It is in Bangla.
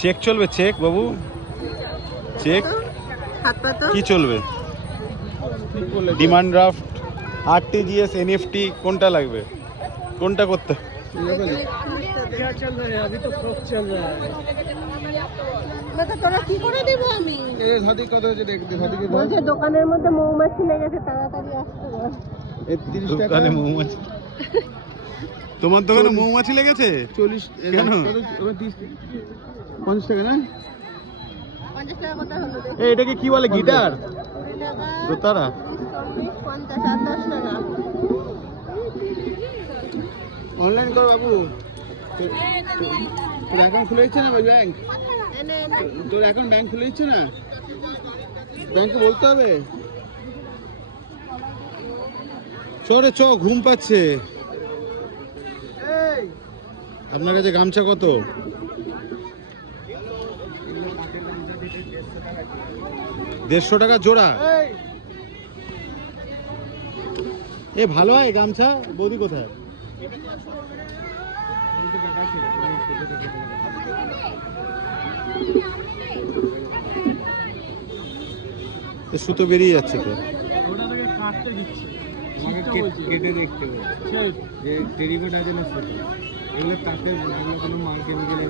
চেক চলবে? চেক বাবু, চেক কি চলবে? ডিমান্ড ড্রাফট, আরটিজিএস, এনএফটি, কোনটা লাগবে? কোনটা করতে? क्या चल रहा है अभी तो फ्रॉक चल रहा है তোরা কি করে দেব আমি এই ধাদি কত হচ্ছে দেখ ধাদিকে বলছে দোকানের মধ্যে মৌমাছি লেগেছে তাড়াতাড়ি আসতে বল 30 টাকা দোকানে মৌমাছি? তোমার দোকানে মৌমাছি লেগেছে? 40 কেন? 50 টাকা না 50 টাকা কত হলো দেখ এই এটাকে কি বলে? গিটার? 20 টাকা দোতারা? 50 আর 10 টাকা অনলাইন কর বাবু তোর অ্যাকাউন্ট খুলে দিচ্ছে না ব্যাংক তোর অ্যাকাউন্ট ব্যাংক খুলে দিচ্ছে না ব্যাংকে বলতে হবে চরে চ, ঘুম পাচ্ছে। আপনার কাছে গামছা কত? 150 টাকা জোড়া? এ ভালো হয় গামছা? বৌদি কোথায়? সুতো বেরিয়ে যাচ্ছে তো। কেটে দেখতে হবে যে টেরিকট আছে না সুতো এগুলো তাতে কোনো মাল কেমিক্যাল